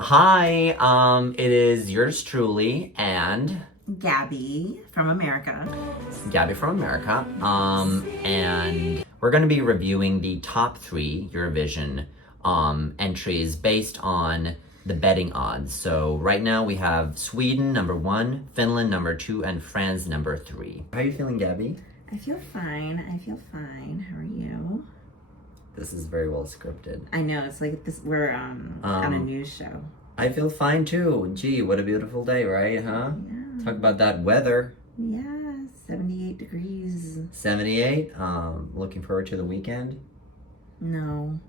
Hi, it is yours truly and Gabby from America. Gabby from America. And we're gonna be reviewing the top 3 Eurovision entries based on the betting odds. So right now we have Sweden number 1, Finland number 2, and France number 3. How are you feeling, Gabby? I feel fine. How are you? This is very well scripted. I know, it's like this. We're on a news show. I feel fine too. Gee, what a beautiful day, right? Huh? Yeah. Talk about that weather. Yeah, 78 degrees. 78. Looking forward to the weekend. No.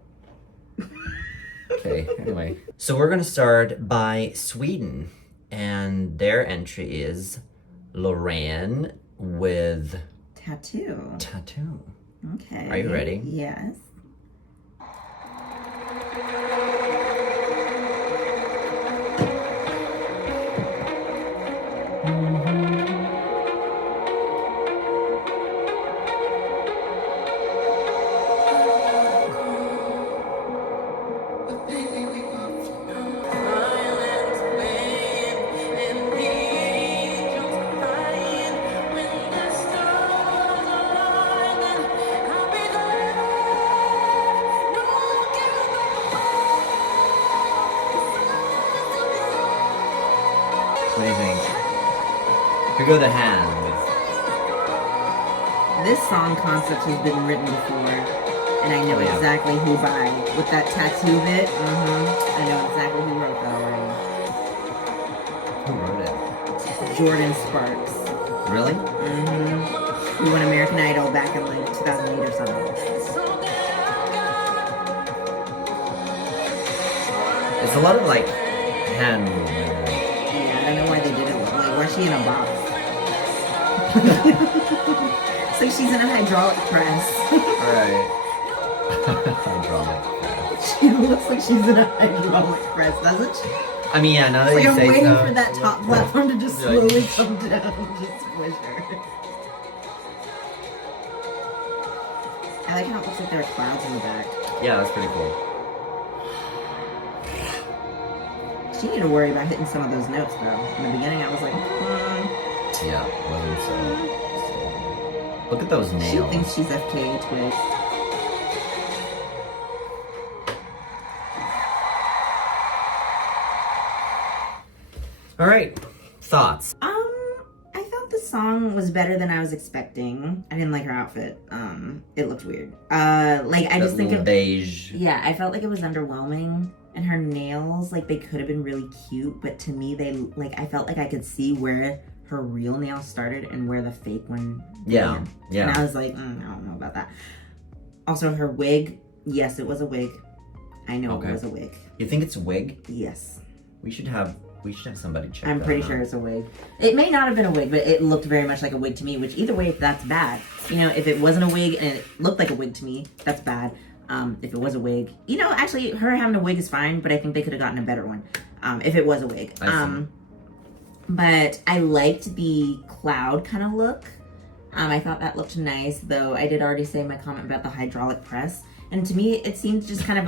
Okay, anyway. So we're gonna start by Sweden. And their entry is Loreen with Tattoo. Tattoo. Okay. Are you ready? Yes. What do you think? Here go the hands. This song concept has been written before, and I know exactly who by. With that tattoo bit, I know exactly who wrote that already. Who wrote it? Jordan Sparks. Really? He won American Idol back in like 2008 or something. It's a lot of like hand movement. Yeah, I don't know why they did it. Like, why is she in a box? It's like she's in a hydraulic press. Right. Hydraulic press. She looks like she's in a hydraulic press, doesn't she? I mean, yeah, now that It's like you I'm say waiting so. for that top platform to just You're like- slowly come down. Just squish her. I like how it looks like there are clouds in the back. Yeah, that's pretty cool. She needed to worry about hitting some of those notes, though. In the beginning, I was like, Yeah, wasn't so. Look at those nails. She thinks she's FKA Twigs. All right, thoughts. I thought the song was better than I was expecting. I didn't like her outfit. It looked weird. Like I just think of beige. Yeah, I felt like it was underwhelming. And her nails, like they could have been really cute, but to me, I felt like I could see where her real nails started and where the fake one began. Yeah. And I was like, I don't know about that. Also, her wig, yes, it was a wig. I know Okay. it was a wig. You think it's a wig? Yes. We should have somebody check. I'm that pretty out. sure it's a wig. It may not have been a wig, but it looked very much like a wig to me, which either way, that's bad. You know, if it wasn't a wig and it looked like a wig to me, that's bad. If it was a wig, you know, actually her having a wig is fine, but I think they could have gotten a better one. If it was a wig. But I liked the cloud kind of look. I thought that looked nice, though I did already say my comment about the hydraulic press. And to me, it seemed just kind of,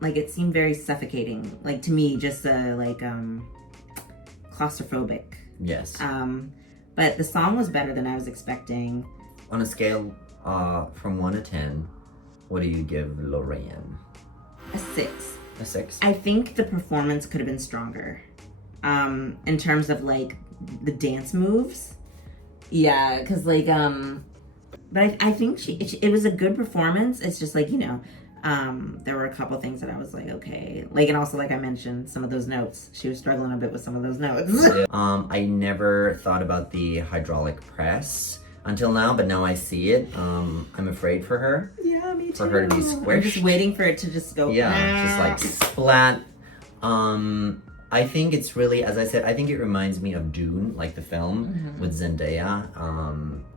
like it seemed very suffocating. Like to me, just claustrophobic. Yes. But the song was better than I was expecting. On a scale from 1 to 10, what do you give Loreen? A 6. A 6? I think the performance could have been stronger. In terms of like the dance moves. Yeah, because like, but I think it was a good performance. It's just like, you know, there were a couple things that I was like, okay. Like, and also like I mentioned, some of those notes. She was struggling a bit with some of those notes. I never thought about the hydraulic press until now, but now I see it. I'm afraid for her. Yeah, me too. For her to be squished. I'm just waiting for it to just go. Yeah, just like splat. I think it's really, as I said, I think it reminds me of Dune, like the film with Zendaya,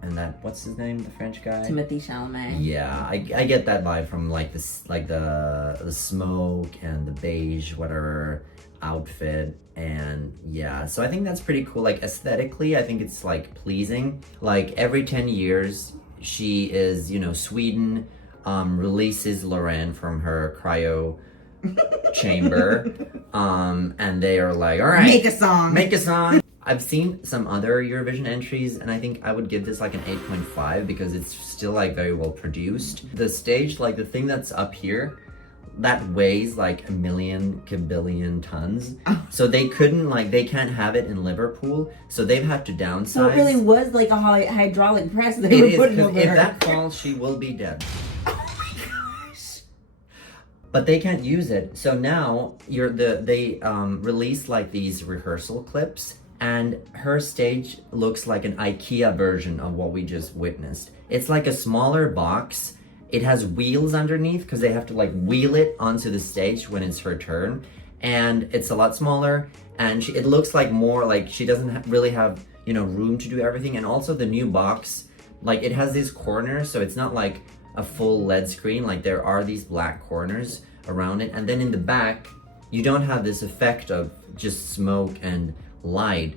and that, what's his name, the French guy? Timothy Chalamet. Yeah, I get that vibe from like this, like the smoke and the beige whatever outfit, and yeah, so I think that's pretty cool. Like aesthetically, I think it's like pleasing. Like every 10 years, she is, you know, Sweden releases Loreen from her cryo chamber, and they are like, all right, Make a song. Make a song. I've seen some other Eurovision entries, and I think I would give this like an 8.5 because it's still like very well produced. The stage, like the thing that's up here, that weighs like 1,000,000,000 tons. Oh. So they couldn't they can't have it in Liverpool, so they've had to downsize. So it really was like a hydraulic press they It were is, putting 'cause over if her. that falls, she will be dead. Oh my gosh. But they can't use it. So now they released like these rehearsal clips, and her stage looks like an IKEA version of what we just witnessed. It's like a smaller box. It has wheels underneath because they have to like wheel it onto the stage when it's her turn, and it's a lot smaller. And it looks like more like she doesn't really have room to do everything. And also the new box, like it has these corners, so it's not like a full LED screen. Like there are these black corners around it, and then in the back, you don't have this effect of just smoke and light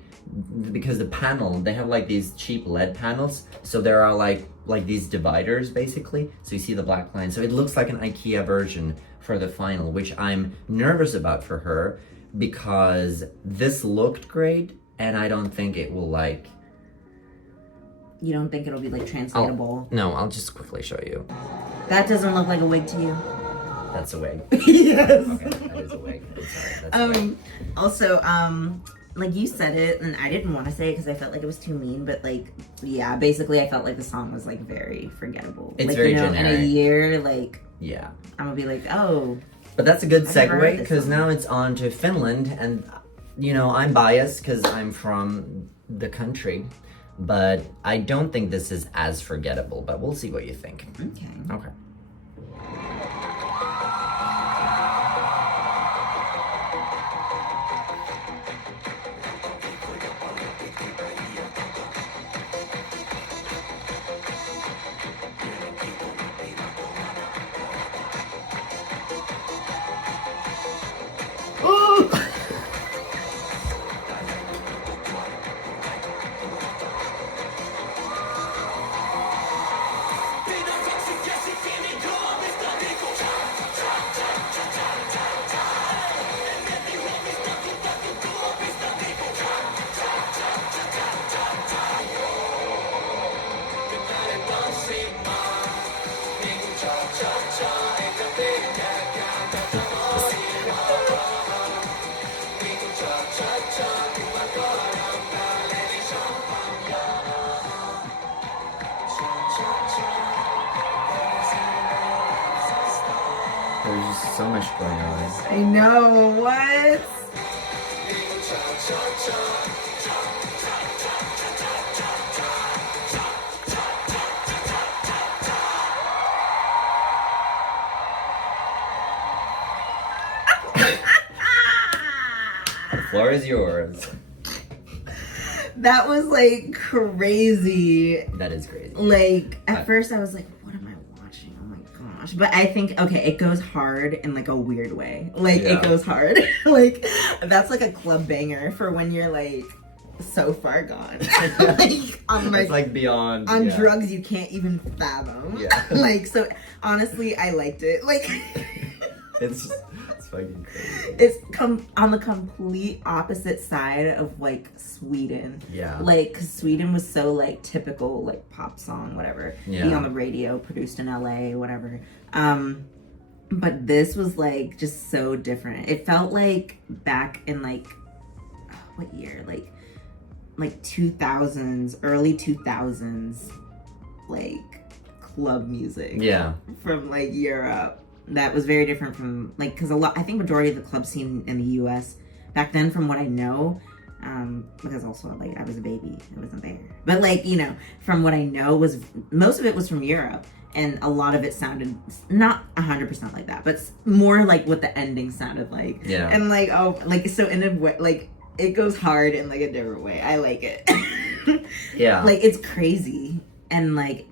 because the panel, they have like these cheap LED panels, so there are like these dividers basically, so you see the black line. So it looks like an IKEA version for the final, which I'm nervous about for her because this looked great, and I don't think it will like. You don't think it'll be like translatable? No, I'll just quickly show you. That doesn't look like a wig to you. That's a wig. Yes. Okay, that is a wig. I'm sorry. That's a wig. Also, like you said it, and I didn't want to say it because I felt like it was too mean, but like, yeah, basically I felt like the song was like very forgettable. It's like, very in generic. a year, like, Yeah. I'm gonna be like, oh. But that's a good I've never heard segue this because song. now it's on to Finland, and I'm biased because I'm from the country, but I don't think this is as forgettable, but we'll see what you think. Okay. Okay. There's just so much going on. I know, what? The floor is yours. That was like crazy. That is crazy. Like, at first I was like, what am I watching? Oh my gosh. But I think, okay, it goes hard in like a weird way. Like, Yeah. it goes hard. Like, that's like a club banger for when you're like so far gone. Like, on It's like beyond. on yeah. drugs you can't even fathom. Yeah. Like, so honestly, I liked it. Like, It's fucking crazy. it's on the complete opposite side of like Sweden. Yeah. Like, 'cause Sweden was so like typical like pop song, whatever. Yeah. Be on the radio, produced in LA, whatever. But this was like just so different. It felt like back in like what year? Like 2000s, early 2000s, like club music. Yeah. From like Europe. That was very different from like, because I think majority of the club scene in the US back then, from what I know, because also like I was a baby, I wasn't there, but like, from what I know, was most of it was from Europe, and a lot of it sounded not 100% like that, but more like what the ending sounded like. Yeah. And like, oh, like, so in a way, like it goes hard in like a different way. I like it. Yeah. Like, it's crazy, and like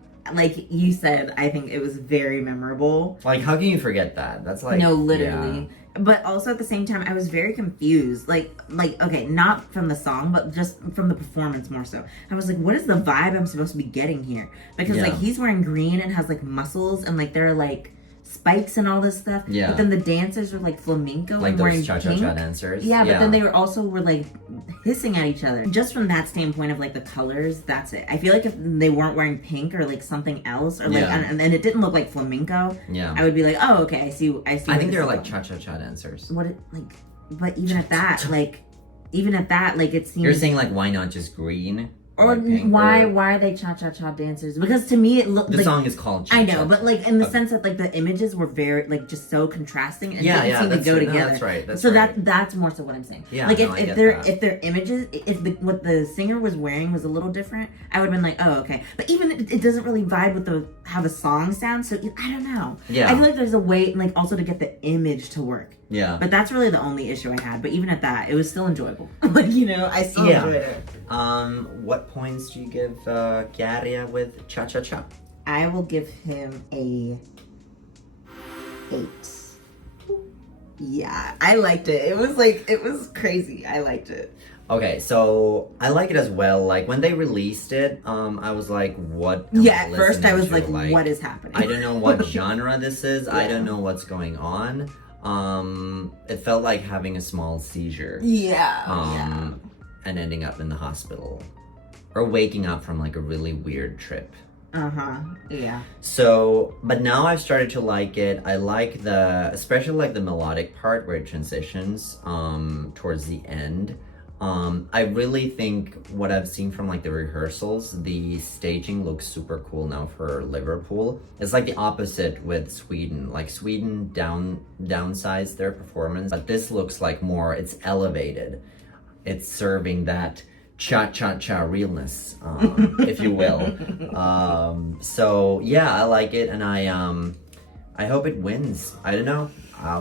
you said, I think it was very memorable. Like, how can you forget that? That's like. No, literally. But also at the same time, I was very confused. Like, okay, not from the song, but just from the performance more so. I was like, what is the vibe I'm supposed to be getting here? Because, Yeah. like, he's wearing green and has, like, muscles, and, like, there are, like, spikes and all this stuff. Yeah. But then the dancers were like flamenco Like and wearing those cha-cha-cha pink. dancers. Yeah, but then they were like hissing at each other. Just from that standpoint of like the colors, that's it. I feel like if they weren't wearing pink or like something else, or like and it didn't look like flamenco, yeah, I would be like, oh, okay, I see. I think they're like cha-cha-cha dancers. But even at that, like it seems. You're saying like why not just green? Or why are they cha-cha-cha dancers? Because to me it looked the song is called cha-cha. I know, but like in the sense that like the images were very like just so contrasting and didn't seem to go together. No, that's right. That's more so what I'm saying. Yeah, like if their images, what the singer was wearing was a little different, I would have been like, oh, okay. But even it doesn't really vibe with how the song sounds, so I don't know. Yeah. I feel like there's a way like also to get the image to work. Yeah. But that's really the only issue I had. But even at that, it was still enjoyable. Like, I still enjoyed it. What points do you give Käärijä with Cha-Cha-Cha? I will give him a 8. Yeah, I liked it. It was crazy. I liked it. Okay, so I like it as well. Like when they released it, I was like, what? Yeah, at first I was like, what is happening? I don't know what genre this is. I don't know what's going on. It felt like having a small seizure. Yeah. And ending up in the hospital. Or waking up from like a really weird trip. Yeah. So, but now I've started to like it. I like especially like the melodic part where it transitions towards the end. I really think what I've seen from like the rehearsals, the staging looks super cool now for Liverpool. It's like the opposite with Sweden. Like Sweden downsized their performance, but this looks like it's elevated. It's serving that cha-cha-cha realness, if you will. So yeah, I like it, and I hope it wins. I don't know.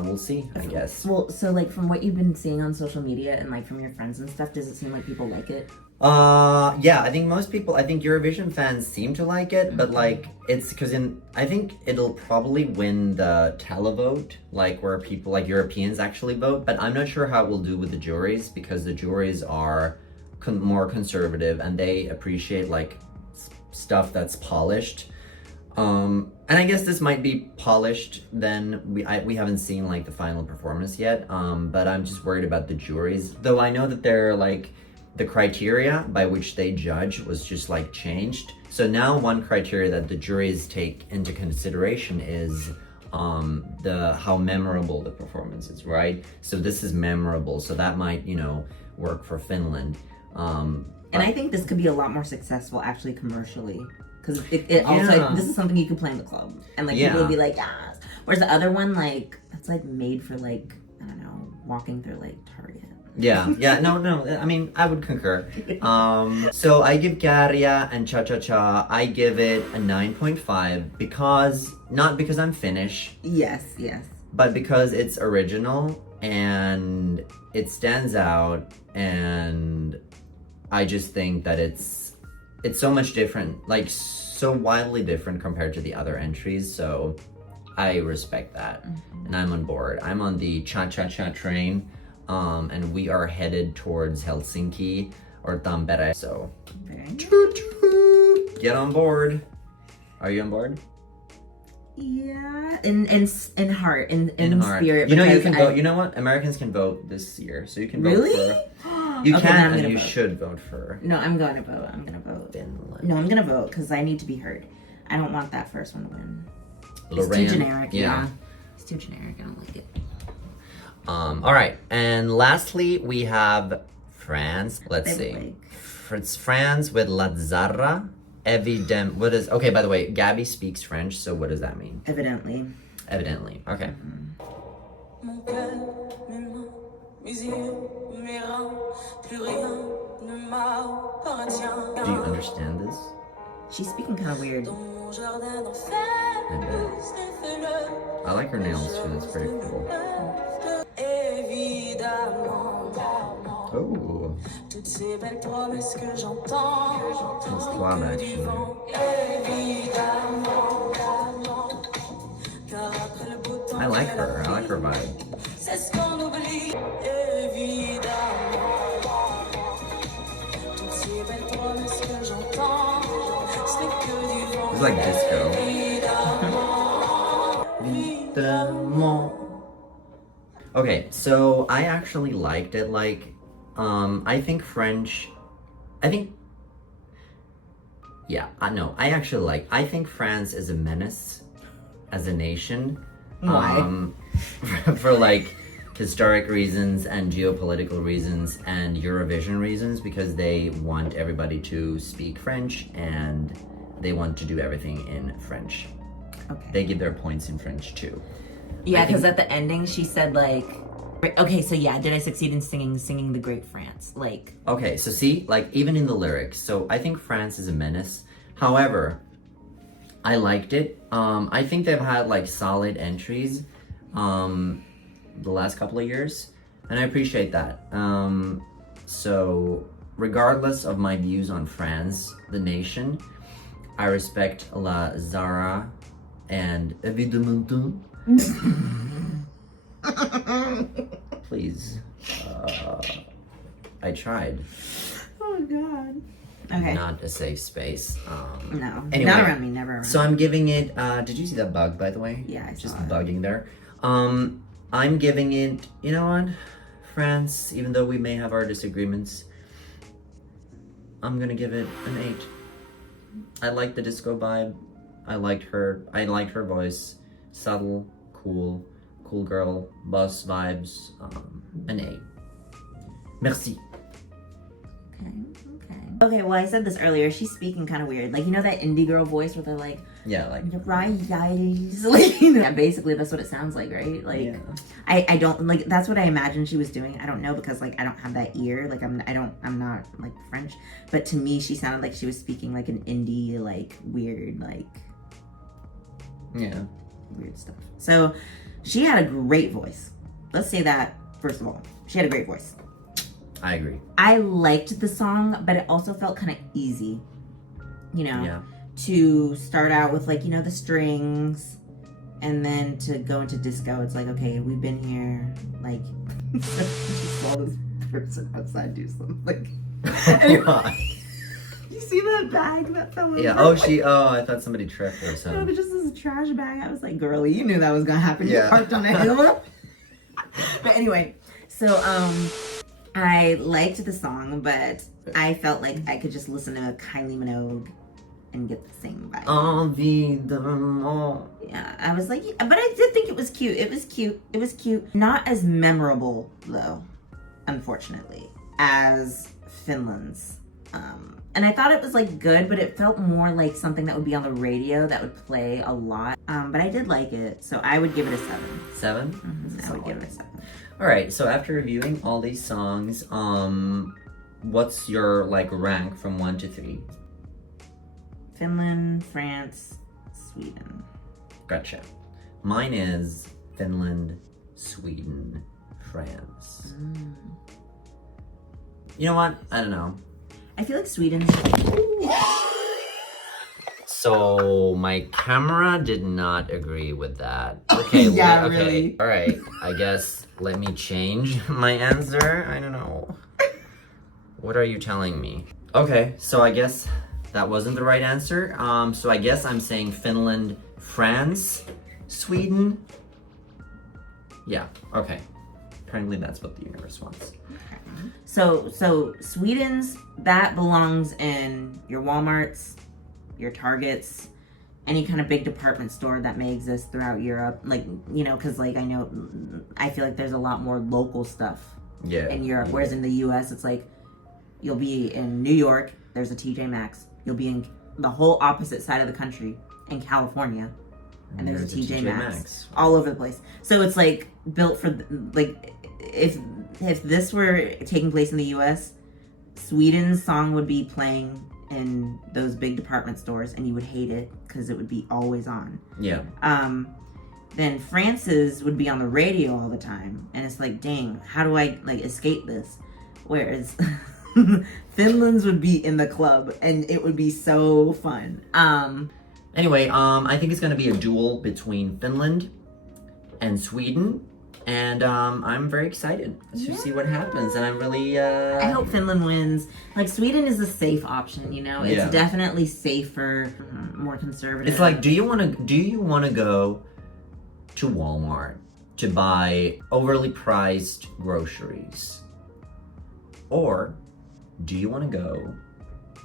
We'll see, I guess. Well, so like from what you've been seeing on social media and like from your friends and stuff, does it seem like people like it? Yeah, I think Eurovision fans seem to like it, but like it's because I think it'll probably win the televote, like where people like Europeans actually vote, but I'm not sure how it will do with the juries because the juries are more conservative and they appreciate like stuff that's polished. And I guess this might be polished then. We haven't seen like the final performance yet, but I'm just worried about the juries. Though I know that they're like, the criteria by which they judge was just like changed. So now one criteria that the juries take into consideration is how memorable the performance is, right? So this is memorable, so that might, work for Finland. And I think this could be a lot more successful actually commercially. Because it also, this is something you could play in the club. And like people would be like, yes. Whereas the other one, like, that's like made for like, I don't know, walking through like Target. Yeah, no, I mean, I would concur. So I give Käärijä and Cha-Cha-Cha, I give it a 9.5 not because I'm Finnish. Yes. But because it's original and it stands out, and I just think that it's so much different, like so wildly different compared to the other entries, so I respect that. And I'm on board. I'm on the Cha-Cha-Cha train, and we are headed towards Helsinki or Tampere, so get on board. Are you on board? Yeah, in heart, in heart. spirit. You can vote. You know what? Americans can vote this year, so you can vote for. You can and you should vote for. No, I'm going to vote. Finland. No, I'm going to vote because I need to be heard. I don't want that first one to win. Loreen. It's too generic. Yeah. It's too generic. I don't like it. All right, and lastly we have France. Let's see. It's France with La Zarra. Évidemment. Okay, by the way, Gabby speaks French, so what does that mean? Evidently. Okay. Do you understand this? She's speaking kind of weird. I like her nails too, that's pretty cool. Oh. It's club actually. I like her vibe. It's like disco. Évidemment. Okay, so I actually liked it. Like, I think French. I think. Yeah, no, I think France is a menace as a nation. Why? For like historic reasons and geopolitical reasons and Eurovision reasons, because they want everybody to speak French and they want to do everything in French. Okay. They give their points in French too. Yeah, because at the ending she said like, okay, so yeah, did I succeed in singing the Great France? Like, okay, so see, like even in the lyrics, so I think France is a menace. However, I liked it. I think they've had like solid entries the last couple of years, and I appreciate that. So regardless of my views on France, the nation, I respect la Zarra and Évidemment. Please. I tried. oh god. Okay. Not a safe space. No. Anyway, Not around me, never around so me. I'm giving it, did you see that bug, by the way? Yeah, I saw Just it. bugging there. I'm giving it, you know what? France, even though we may have our disagreements, I'm gonna give it an 8. I like the disco vibe. I liked her voice. Subtle, cool girl, boss vibes. An 8. Merci. Okay, well, I said this earlier. She's speaking kind of weird. Like, you know that indie girl voice where they're like, Yeah, like, like, you know, basically that's what it sounds like, right? Like, yeah. I don't, like, that's what I imagined she was doing. I don't know, because, like, I don't have that ear. Like, I'm not, like, French. But to me, she sounded like she was speaking, like, an indie, like, weird, like, Yeah. weird stuff. So, she had a great voice. Let's say that, first of all. She had a great voice. I agree. I liked the song, but it also felt kind of easy, you know, Yeah. to start out with, like, you know, the strings, and then to go into disco. It's like, okay, we've been here, like, just saw this person outside do something. Like, you see that bag that fell over? Yeah. Oh, I thought somebody tripped or No, something. but just this trash bag. I was like, girly, you knew that was gonna happen. Yeah. You parked on a hill. But anyway, so I liked the song, but I felt like I could just listen to Kylie Minogue and get the same vibe. Évidemment. Yeah, I was like, yeah, but I did think it was cute. It was cute. Not as memorable, though, unfortunately, as Finland's. And I thought it was, like, good, but it felt more like something that would be on the radio that would play a lot. But I did like it, so I would give it a 7. 7? I would give it a 7. All right. So after reviewing all these songs, what's your like rank from 1 to 3? Finland, France, Sweden. Gotcha. Mine is Finland, Sweden, France. You know what? I don't know. I feel like Sweden. So my camera did not agree with that. Okay. Yeah, okay. really. All right. I guess let me change my answer. I don't know. What are you telling me? Okay. So I guess that wasn't the right answer. So I guess I'm saying Finland, France, Sweden. Yeah. Okay. Apparently that's what the universe wants. So Sweden's, that belongs in your Walmarts, your Targets, any kind of big department store that may exist throughout Europe. Like, you know, because, like, I feel like there's a lot more local stuff Yeah. in Europe. Whereas in the US, it's like, you'll be in New York, there's a TJ Maxx. You'll be in the whole opposite side of the country in California, and there's a TJ Maxx. All over the place. So it's like built for, like, if this were taking place in the US, Sweden's song would be playing in those big department stores, and you would hate it because it would be always on. Yeah. Then France's would be on the radio all the time, and it's like, dang, how do I, like, escape this? Whereas Finland's would be in the club, and it would be so fun. Anyway, I think it's gonna be a duel between Finland and Sweden, and I'm very excited to see what happens. And I'm really I hope Finland wins. Like, Sweden is a safe option, you know. It's Yeah. definitely safer, more conservative. It's like, do you want to go to Walmart to buy overly priced groceries? Or do you want to go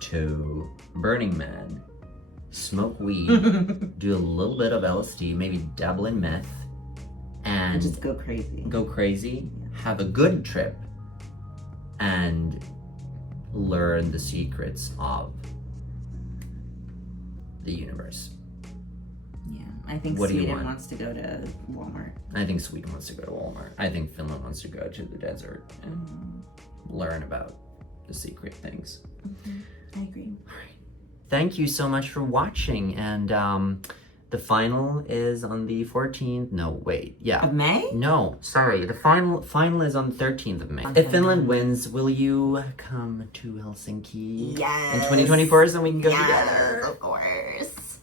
to Burning Man, smoke weed, do a little bit of LSD, maybe dabble in meth, and just go crazy. Have a good trip, and learn the secrets of the universe? Yeah, I think What do you Sweden want? wants to go to Walmart. I think Sweden wants to go to Walmart. I think Finland wants to go to the desert and learn about the secret things. I agree. All right. Thank you so much for watching, and the final is on the 14th. No, wait. Yeah. Of May? No, sorry. The final is on the 13th of May. If Finland wins, will you come to Helsinki? Yes. In 2024, so we can go together. Of course.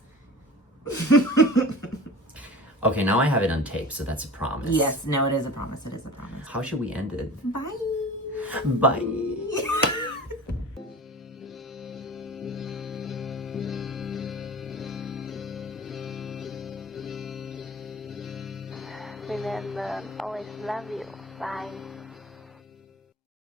Okay, now I have it on tape, so that's a promise. Yes, no, it is a promise. It is a promise. How should we end it? Bye. Bye. Remember, always love you. Bye.